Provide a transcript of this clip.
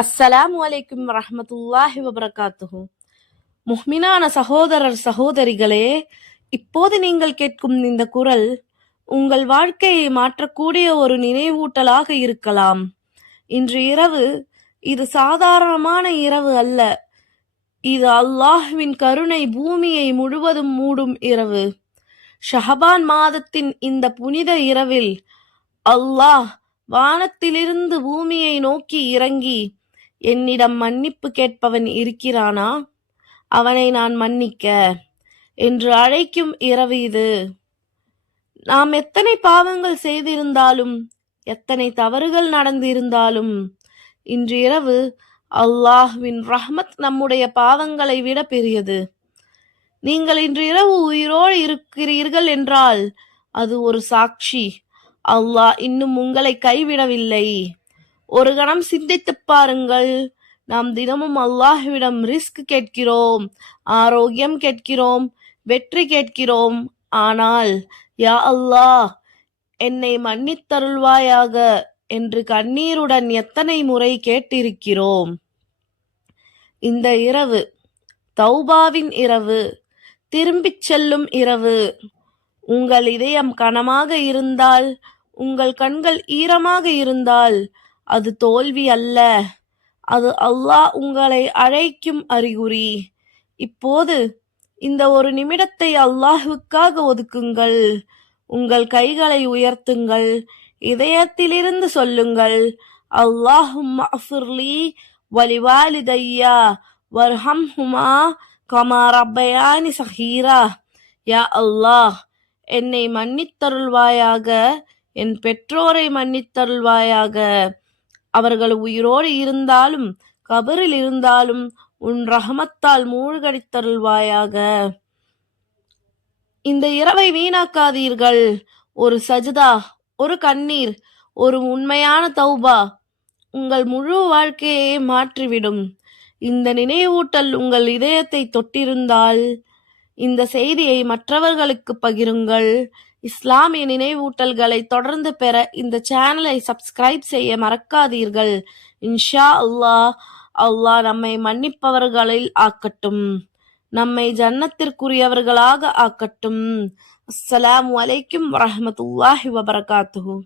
அஸ்ஸலாமு அலைக்கும் வரஹ்மத்துல்லாஹி வபரகாத்துஹு. முஹ்மினான சகோதரர் சகோதரிகளே, இப்போது நீங்கள் கேட்கும் இந்த குரல் உங்கள் வாழ்க்கையை மாற்றக்கூடிய ஒரு நினைவூட்டலாக இருக்கலாம். இன்று இரவு இது சாதாரணமான இரவு அல்ல, இது அல்லாஹ்வின் கருணை பூமியை முழுவதும் மூடும் இரவு. ஷஹபான் மாதத்தின் இந்த புனித இரவில் அல்லாஹ் வானத்திலிருந்து பூமியை நோக்கி இறங்கி, என்னிடம் மன்னிப்பு கேட்பவன் இருக்கிறானா, அவனை நான் மன்னிக்க என்று அழைக்கும் இரவு இது. நாம் எத்தனை பாவங்கள் செய்திருந்தாலும், எத்தனை தவறுகள் நடந்திருந்தாலும், இன்று இரவு அல்லாஹ்வின் ரஹ்மத் நம்முடைய பாவங்களை விட பெரியது. நீங்கள் இன்று இரவு உயிரோடு இருக்கிறீர்கள் என்றால் அது ஒரு சாட்சி, அல்லாஹ் இன்னும் உங்களை கைவிடவில்லை. ஒரு கணம் சிந்தித்துப் பாருங்கள். நாம் தினமும் அல்லாஹ்விடம் ரிஸ்க் கேட்கிறோம், ஆரோக்கியம் கேட்கிறோம், வெற்றி கேட்கிறோம். ஆனால் யா அல்லாஹ் என்னை மன்னித்தருள்வாயாக என்று கண்ணீருடன் எத்தனை முறை கேட்டிருக்கிறோம். இந்த இரவு தௌபாவின் இரவு, திரும்பிச் செல்லும் இரவு. உங்கள் இதயம் கனமாக இருந்தால், உங்கள் கண்கள் ஈரமாக இருந்தால் அது தோல்வி அல்ல, அது அல்லாஹ் உங்களை அழைக்கும் அறிகுறி. இப்போது இந்த ஒரு நிமிடத்தை அல்லாஹ்வுக்காக ஒதுக்குங்கள். உங்கள் கைகளை உயர்த்துங்கள், இதயத்திலிருந்து சொல்லுங்கள், அல்லாஹும்ம அஃபிர்லி வலிவாலிதையா வர்ஹம்ஹுமா கமா ரப்பயானி சஹீரா. யா அல்லாஹ் என்னை மன்னித்தருள்வாயாக, என் பெற்றோரை மன்னித்தருள்வாயாக. அவர்கள் உயிரோடு இருந்தாலும் கபரில் இருந்தாலும் உன் ரஹமத்தால் மூழ்கடித்தருள்வாயாக. இந்த இரவை வீணாக்காதீர்கள். ஒரு சஜ்தா, ஒரு கண்ணீர், ஒரு உண்மையான தௌபா உங்கள் முழு வாழ்க்கையை மாற்றிவிடும். இந்த நினைவூட்டல் உங்கள் இதயத்தை தொட்டிருந்தால் இந்த செய்தியை மற்றவர்களுக்கு பகிருங்கள். இஸ்லாமிய நினைவூட்டல்களை தொடர்ந்து பெற இந்த சேனலை சப்ஸ்கிரைப் செய்ய மறக்காதீர்கள். இன்ஷா அல்லாஹ், அல்லாஹ் நம்மை மன்னிப்பவர்களில் ஆக்கட்டும், நம்மை ஜன்னத்திற்குரியவர்களாக ஆக்கட்டும். அஸ்ஸலாமு அலைக்கும் வரஹ்மத்துல்லாஹி வபரகாத்துஹு.